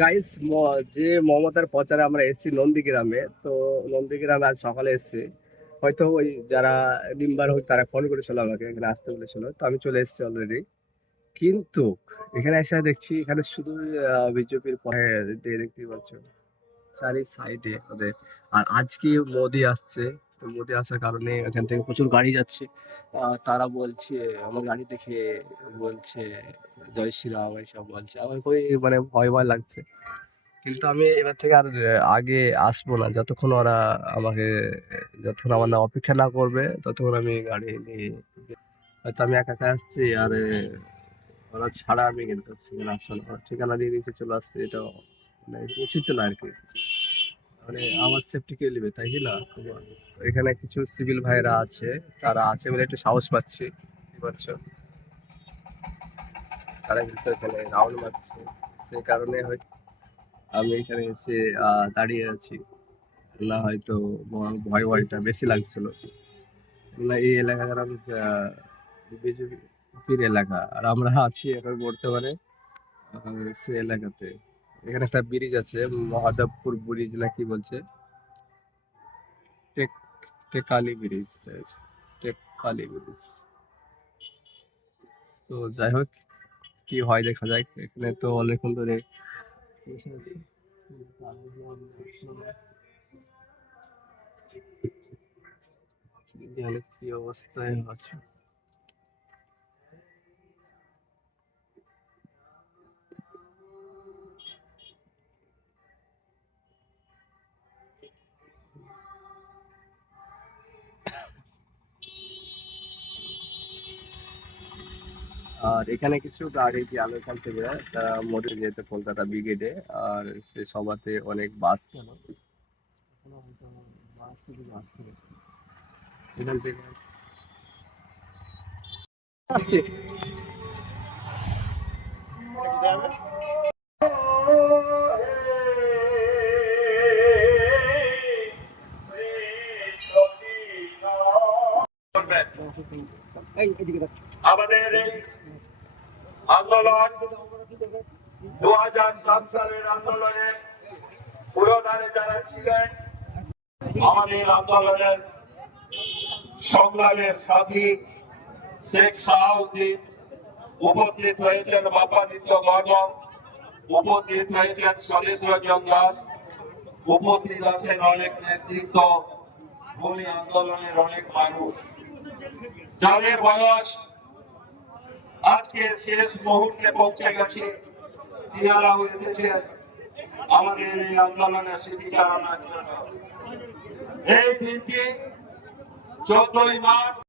Guys, যে মমতার প্রচারে আমরা এসেছি নন্দীগ্রামে। তো নন্দীগ্রামে আজ সকালে এসেছি। হয়তো ওই যারা ডিম্বার হোক তারা ফোন করেছিল আমাকে, এখানে আসতে বলেছিল, তো আমি চলে এসেছি অলরেডি। কিন্তু এখানে এসে দেখছি এখানে শুধু বিজেপির দেখতেই পাচ্ছ চারি সাইডে ওদের। আর আজকে মোদি আসছে, তো মোদি আসার কারণে এখান থেকে প্রচুর গাড়ি যাচ্ছে। তারা বলছে, আমার গাড়ি দেখে বলছে জয় শ্রীরাম এইসব বলছে। আমার খুবই মানে ভয় ভয় লাগছে। কিন্তু আমি এবার থেকে আর আগে আসবো না যতক্ষণ ওরা আমাকে, যতক্ষণ আমার না অপেক্ষা না করবে ততক্ষণ আমি গাড়ি নিয়ে, হয়তো আমি একা একা আসছি আর ওরা ছাড়া আমি কিন্তু সেখানে আসবো না। ওরা ঠিকানা দিয়ে দিয়েছে, চলে আসছে। এটা মানে উচিত না আর কি। মানে আমার সেফটি কে নেবে, তাই কি না? তোমার এখানে কিছু সিভিল ভাইরা আছে, তারা আছে বলে একটু সাহস পাচ্ছি, বুঝতে পারছো? তারা কিন্তু এখানে রাউন্ড মারছে, সে কারণে হয়তো আমি এখানে এসে দাঁড়িয়ে আছি। না হয়তো ভয় ভয়টা বেশি লাগছিল। না, এই এলাকার বিজেপির এলাকা, আর আমরা আছি এখন বর্তমানে সে এলাকাতে। এখানে একটা ব্রিজ আছে, মহাদেবপুর ব্রিজ না কি বলছে, টেক টেকালি ব্রিজ, টেকালি ব্রিজ। তো যাই হোক, কি হয় দেখা যাক। এখানে তো অনেকক্ষণ ধরে বসে আছি। তাহলে কি অবস্থায় আছে? আর এখানে কিছু গাড়ি গেল এখান থেকে, তারা মোড়ে যেতে কলকাতা ব্রিগেডে। আর সে সভাতে অনেক বাস গেল, এখনো হয়তো বাস শুধু যাচ্ছে এখান থেকে আসছে। আমাদের এই আন্দোলন 2007 সালের আন্দোলনে পুরোধারে যারা ছিলেন, আমাদের আন্দোলনের সংগ্রামের সাথী শেখ শাহাবুদ্দিন উপস্থিত হয়েছেন, বাপাদিত্য গর্বম উপস্থিত হয়েছেন, স্বদেশ রঞ্জন দাস উপস্থিত আছেন, অনেক নেতৃত্ব, ভূমি আন্দোলনের অনেক মানুষ যাদের বয়স আজকে শেষ মুহূর্তে পৌঁছে গেছে। তিনারাও এসেছেন আমাদের এই আন্দোলনের স্মৃতিচারণার জন্য। এই দিনটি 14ই মার্চ